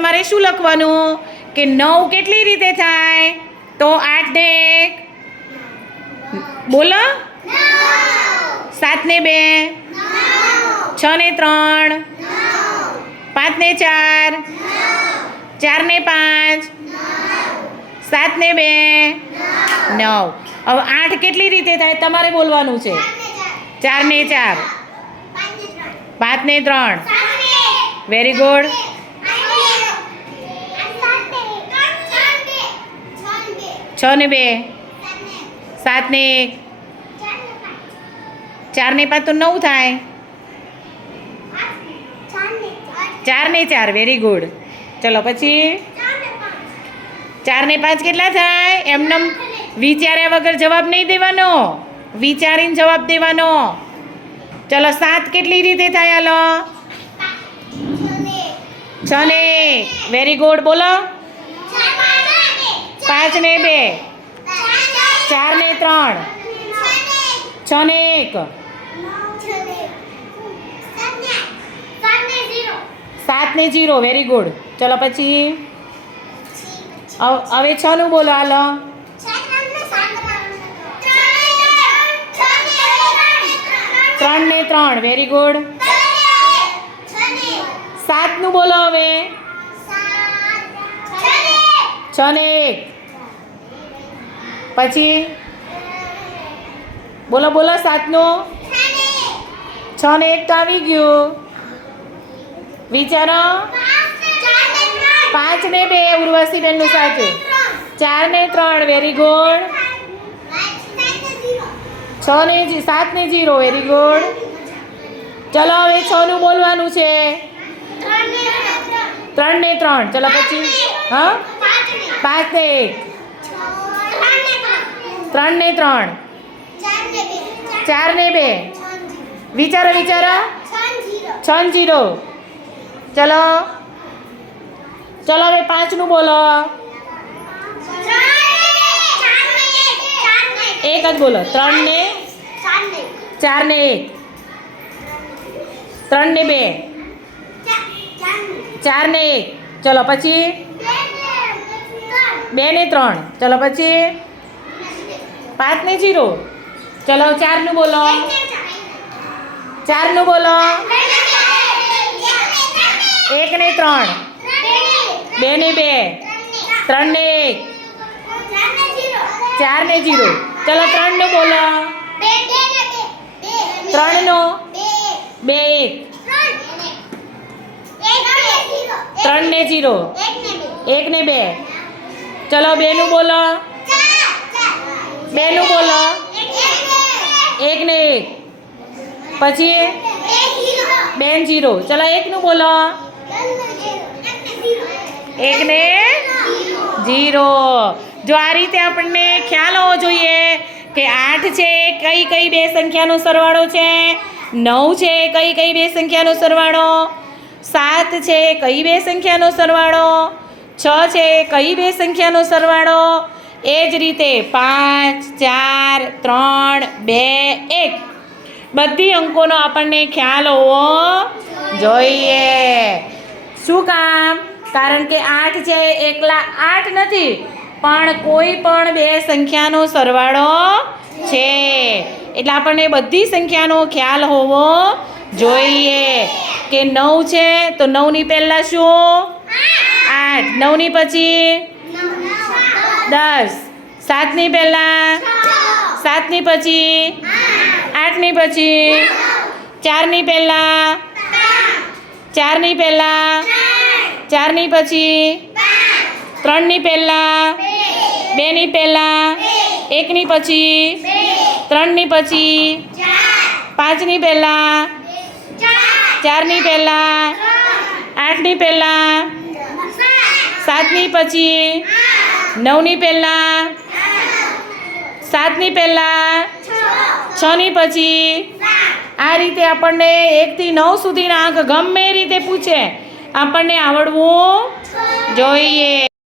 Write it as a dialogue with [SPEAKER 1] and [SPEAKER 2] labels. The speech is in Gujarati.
[SPEAKER 1] તમારે શું લખવાનું? કે નવ કેટલી રીતે થાય? તો આઠ એક. બોલો. સાત ને બે. છ ને ત્રણ. પાંચ ને ચાર. ચાર ને પાંચ. સાત ને બે. નવ. હવે આઠ કેટલી રીતે થાય તમારે બોલવાનું છે? ચાર ને ચાર. પાંચ ને ત્રણ. વેરી ગુડ છ ને બે? સાત ને એક? ચાર ને પાંચ તો નવ થાય. ચાર ને ચાર વેરી ગુડ ચલો પછી? ચાર ને પાંચ કેટલા થાય? એમનેમ વિચાર્યા વગર જવાબ નહીં દેવાનો. વિચારીને જવાબ દેવાનો. ચલો સાત કેટલી રીતે થાય હાલો? છ ને વેરી ગુડ બોલો. પાંચ ને બે. ચાર ને ત્રણ. છ ને એક. સાત ને જીરો વેરી ગુડ ચલો પછી. હવે છ નું બોલો હાલો. ત્રણ ને ત્રણ. વેરી ગુડ સાતનું બોલો હવે. છ ને એક. પછી? બોલો બોલો, સાતનું? છ ને એક તો આવી ગયું. વિચારો. પાંચ ને બે, ઉર્વશી બેનનું સાચું. ચાર ને ત્રણ વેરી ગુડ છ ને સાત ને જીરો વેરી ગુડ ચલો, હવે છ નું બોલવાનું છે. ત્રણ. ને ત્રણ. ચલો, પછી, હા? પાંચ ને એક. ત્રણ ને ત્રણ. ચાર ને બે. વિચારો વિચારો. છ જીરો. ચલો. ચલો, હવે પાંચનું બોલો. એક જ બોલો. ત્રણ ને ચાર ને એક. ત્રણ ને બે. ચાર ને એક. ચલો, પછી? બે ને ત્રણ. ચલો, પછી? પાંચ ને જીરો. ચલો, ચારનું બોલો. ચારનું બોલો. એક ને ત્રણ. બે ને બે. ત્રણ ને એક. ચાર ને જીરો. ચલો, ત્રણનું બોલો. ત્રણનો. બે એક. ત્રણ ને જીરો. એક ને બે. ચલો, બેનું બોલો. બેનું બોલો. એક ને એક. પછી? બેન જીરો. ચલો એકનું બોલો. એક ને જીરો. જો આ રીતે આપણને ખ્યાલ હોવો જોઈએ કે આઠ છે કઈ કઈ બે સંખ્યાનો સરવાળો છે? નવ છે કઈ કઈ બે સંખ્યાનો સરવાળો? સાત છે કઈ બે સંખ્યાનો સરવાળો? છ છે કઈ બે સંખ્યાનો સરવાળો? એ જ રીતે પાંચ, ચાર, ત્રણ, બે, એક. બધી અંકોનો આપણને ખ્યાલ હોવો જોઈએ. શું કામ? કારણ કે આઠ છે એકલા આઠ નથી, પણ કોઈ પણ બે સંખ્યાનો સરવાળો છે. એટલે આપણને બધી સંખ્યાનો ખ્યાલ હોવો જોઈએ. કે નવ છે તો નવની પહેલાં શું? આઠ. નવની પછી? દસ. સાતની પહેલાં. સાતની પછી. આઠની પછી. ચારની પહેલાં. ચારની પહેલાં. ચારની પછી. ત્રણની પહેલાં. બેની પહેલાં. એકની પછી. ત્રણની પછી. પાંચની પહેલાં. ચારની પહેલાં. આઠની પહેલાં. સાતની પછી. નવની પહેલાં, સાતની પહેલાં, છની પછી. આ રીતે આપણને એકથી નવ સુધીના આંક ગમે રીતે પૂછે. આપણને આવડવું જોઈએ.